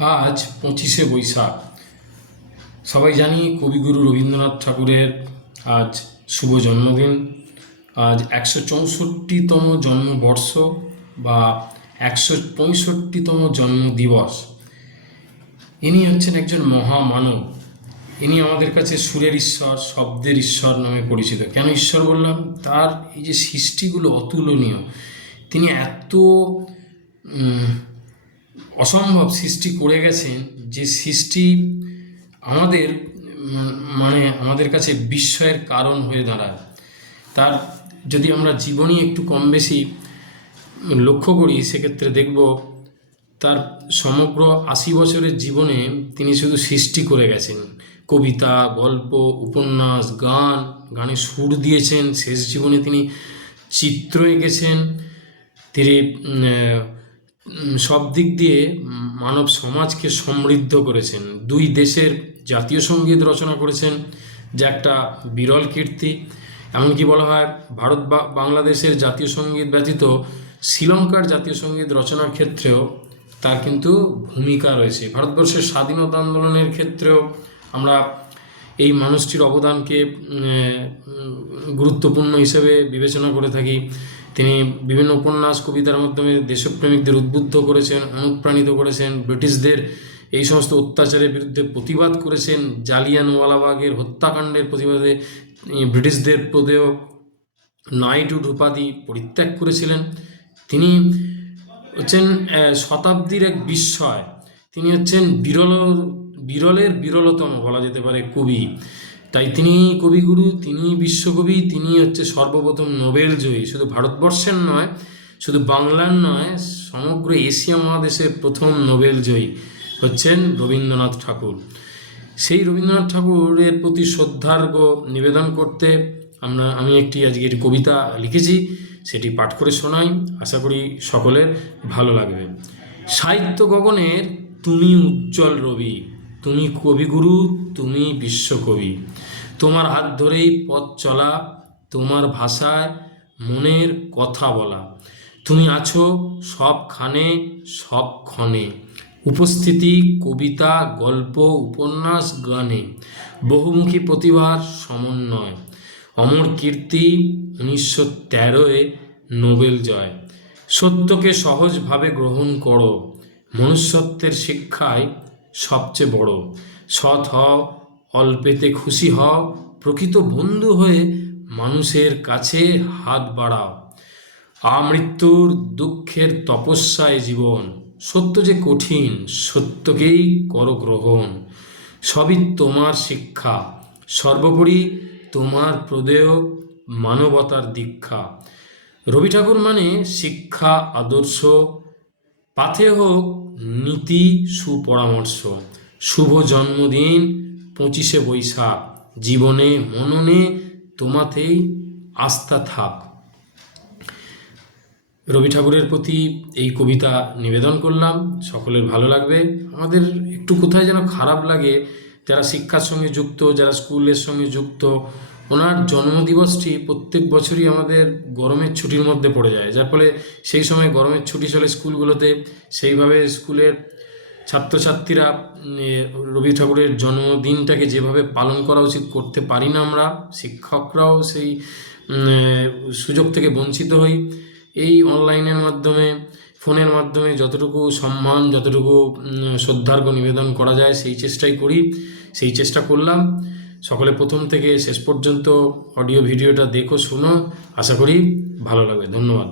আজ 25শে বৈশাখ। সবাই জানি কবিগুরু রবীন্দ্রনাথ ঠাকুরের আজ শুভ জন্মদিন। আজ 164তম জন্মবর্ষ বা 165তম জন্মদিবস। ইনি হচ্ছেন একজন মহামানব। ইনি আমাদের কাছে সুরের ঈশ্বর, শব্দের ঈশ্বর নামে পরিচিত। কেন ঈশ্বর বললাম? তার এই যে সৃষ্টিগুলো অতুলনীয়। তিনি এত অসম্ভব সৃষ্টি করে গেছেন যে সৃষ্টি আমাদের আমাদের কাছে বিস্ময়ের কারণ হয়ে দাঁড়ায়। তার যদি আমরা জীবনী একটু কম বেশি লক্ষ্য করি, সেক্ষেত্রে দেখব তার সমগ্র 80 বছরের জীবনে তিনি শুধু সৃষ্টি করে গেছেন। কবিতা, গল্প, উপন্যাস, গানে সুর দিয়েছেন। শেষ জীবনে তিনি চিত্র এঁকেছেন। তিনি সব দিক দিয়ে মানব সমাজকে সমৃদ্ধ করেছেন। 2 দেশের জাতীয় সঙ্গীত রচনা করেছেন, যা একটা বিরল কীর্তি। এমনকি বলা হয় ভারত বা বাংলাদেশের জাতীয় সঙ্গীত ব্যতীত শ্রীলঙ্কার জাতীয় সঙ্গীত রচনার ক্ষেত্রেও তার কিন্তু ভূমিকা রয়েছে। ভারতবর্ষের স্বাধীনতা আন্দোলনের ক্ষেত্রেও আমরা এই মানুষটির অবদানকে গুরুত্বপূর্ণ হিসেবে বিবেচনা করে থাকি। তিনি বিভিন্ন উপন্যাস, কবিতার মাধ্যমে দেশপ্রেমিকদের উদ্বুদ্ধ করেছেন, অনুপ্রাণিত করেছেন। ব্রিটিশদের এই সমস্ত অত্যাচারের বিরুদ্ধে প্রতিবাদ করেছেন। জালিয়ানওয়ালাবাগের হত্যাকাণ্ডের প্রতিবাদে ব্রিটিশদের প্রদেয় নাইটহুড উপাধি পরিত্যাগ করেছিলেন। তিনি হচ্ছেন শতাব্দীর এক বিস্ময়। তিনি হচ্ছেন বিরলের বিরলতম বলা যেতে পারে কবি। তাই তিনি কবিগুরু, তিনি বিশ্বকবি, তিনি হচ্ছে সর্বপ্রথম নোবেল জয়ী। শুধু ভারতবর্ষের নয়, শুধু বাংলার নয়, সমগ্র এশিয়া মহাদেশের প্রথম নোবেল জয়ী হচ্ছেন রবীন্দ্রনাথ ঠাকুর। সেই রবীন্দ্রনাথ ঠাকুরের প্রতি শ্রদ্ধার্ঘ্য নিবেদন করতে আমি একটি আজকে কবিতা লিখেছি, সেটি পাঠ করে শোনাই। আশা করি সকলের ভালো লাগবে। সাহিত্য গগনের তুমি উজ্জ্বল রবি, তুমি কবিগুরু, তুমি বিশ্বকবি। তোমার হাত ধরেই পথ চলা, তোমার ভাষায় মনের কথা বলা। তুমি আছো সবখানে সবক্ষণে, উপস্থিতি কবিতা, গল্প, উপন্যাস, গানে। বহুমুখী প্রতিভার সমন্বয়, অমর কীর্তি, 1913 নোবেল জয়। সত্যকে সহজভাবে গ্রহণ করো, মনুষ্যত্বের শিক্ষায় সবচেয়ে বড়। সৎ হও, অল্পেতে খুশি হও, প্রকৃত বন্ধু হয়ে মানুষের কাছে হাত বাড়াও। আমৃত্যুর দুঃখের তপস্যায় জীবন, সত্য যে কঠিন, সত্যকেই করো গ্রহণ। সবই তোমার শিক্ষা, সর্বোপরি তোমার প্রদেয় মানবতার দীক্ষা। রবি ঠাকুর মানে শিক্ষা, আদর্শ, পাথে হোক নীতি, সুপরামর্শ। শুভ জন্মদিন 25শে বৈশাখ। জীবনে মননে তোমাতেই আস্থা থাক। রবি ঠাকুরের প্রতি এই কবিতা নিবেদন করলাম, সকলের ভালো লাগবে। আমাদের একটু কোথায় যেন খারাপ লাগে, যারা শিক্ষার সঙ্গে যুক্ত, যারা স্কুলের সঙ্গে যুক্ত, ওনার জন্মদিবসটি প্রত্যেক বছরই আমাদের গরমের ছুটির মধ্যে পড়ে যায়, যার ফলে সেই সময় গরমের ছুটি চলে স্কুলগুলোতে। সেইভাবে স্কুলের ছাত্রছাত্রীরা রবি ঠাকুরের জন্মদিনটাকে যেভাবে পালন করা উচিত করতে পারি না আমরা, শিক্ষকরাও সেই সুযোগ থেকে বঞ্চিত হই। এই অনলাইনের মাধ্যমে, ফোনের মাধ্যমে যতটুকু সম্মান, যতটুকু শ্রদ্ধার্ঘ্য নিবেদন করা যায় সেই চেষ্টাই করি, সেই চেষ্টা করলাম। সকলে প্রথম থেকে শেষ পর্যন্ত অডিও ভিডিওটা দেখো, শুনো, আশা করি ভালো লাগবে। ধন্যবাদ।